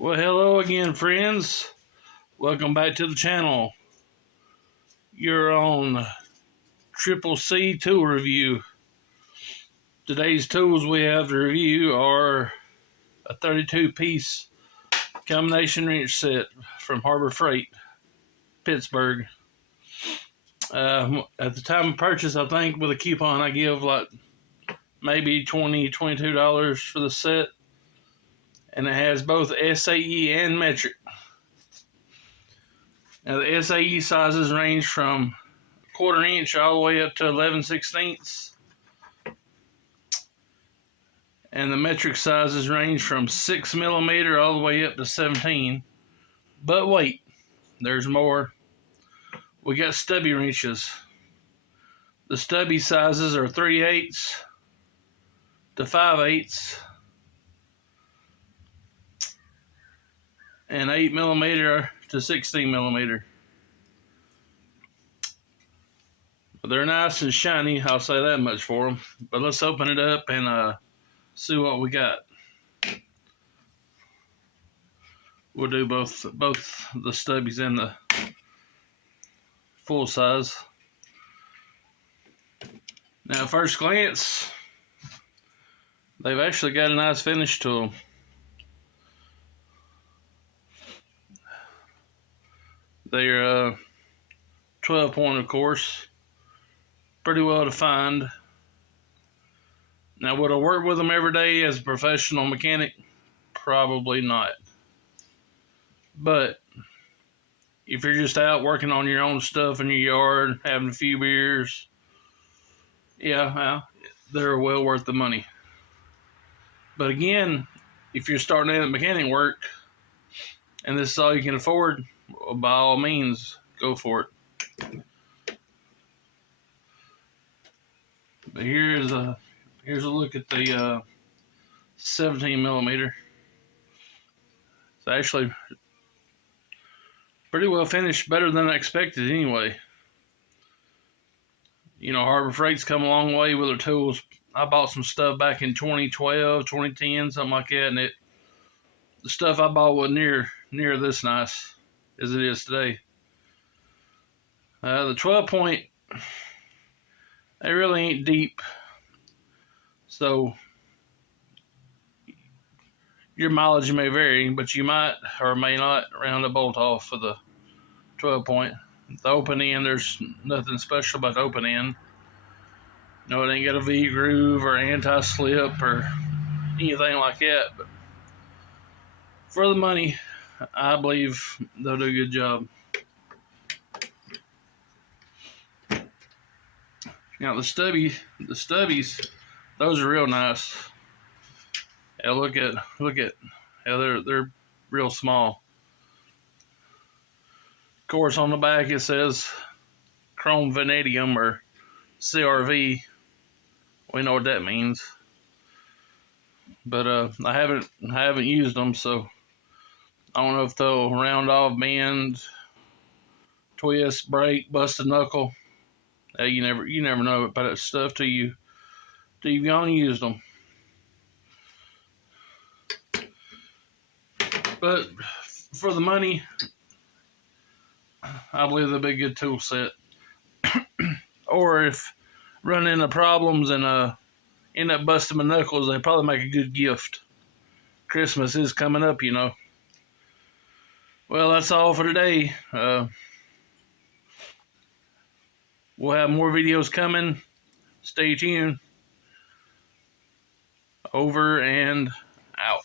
Well, hello again, friends. Welcome back to the channel. You're on Triple C tool review. Today's tools we have to review are a 32-piece combination wrench set from Harbor Freight, Pittsburgh. At the time of purchase, I think with a coupon I give like maybe $20, $22 for the set. And it has both SAE and metric. Now the SAE sizes range from 1/4 inch all the way up to 11/16. And the metric sizes range from 6 millimeter all the way up to 17. But wait, there's more. We got stubby wrenches. The stubby sizes are 3/8 to 5/8 and 8 millimeter to 16 millimeter. They're nice and shiny, I'll say that much for them. But let's open it up and see what we got. We'll do both the stubbies and the full size. Now, at first glance, they've actually got a nice finish to them. They're 12-point, of course. Pretty well defined. Now, would I work with them every day as a professional mechanic? Probably not. But if you're just out working on your own stuff in your yard, having a few beers, yeah, well, they're well worth the money. But again, if you're starting out mechanic work and this is all you can afford, well, by all means, go for it. But here's a look at the 17 millimeter. It's actually pretty well finished, better than I expected anyway. You know, Harbor Freight's come a long way with their tools. I bought some stuff back in 2012, 2010, something like that, and the stuff I bought wasn't near this nice as it is today. The 12-point, they really ain't deep, so your mileage may vary, but you might or may not round a bolt off for the 12-point. The open end, there's nothing special about the open end. No, it ain't got a V-groove or anti-slip or anything like that, but for the money, I believe they'll do a good job. Now the stubbies, those are real nice. Yeah, look at, yeah, they're real small. Of course, on the back it says chrome vanadium or CRV. We know what that means. But I haven't used them, so I don't know if they'll round off, bend, twist, break, bust a knuckle. You never know about that stuff till you've gone and used them. But for the money, I believe they'll be a good tool set. Or if run into problems and end up busting my knuckles, they probably make a good gift. Christmas is coming up, you know. Well, that's all for today. We'll have more videos coming. Stay tuned. Over and out.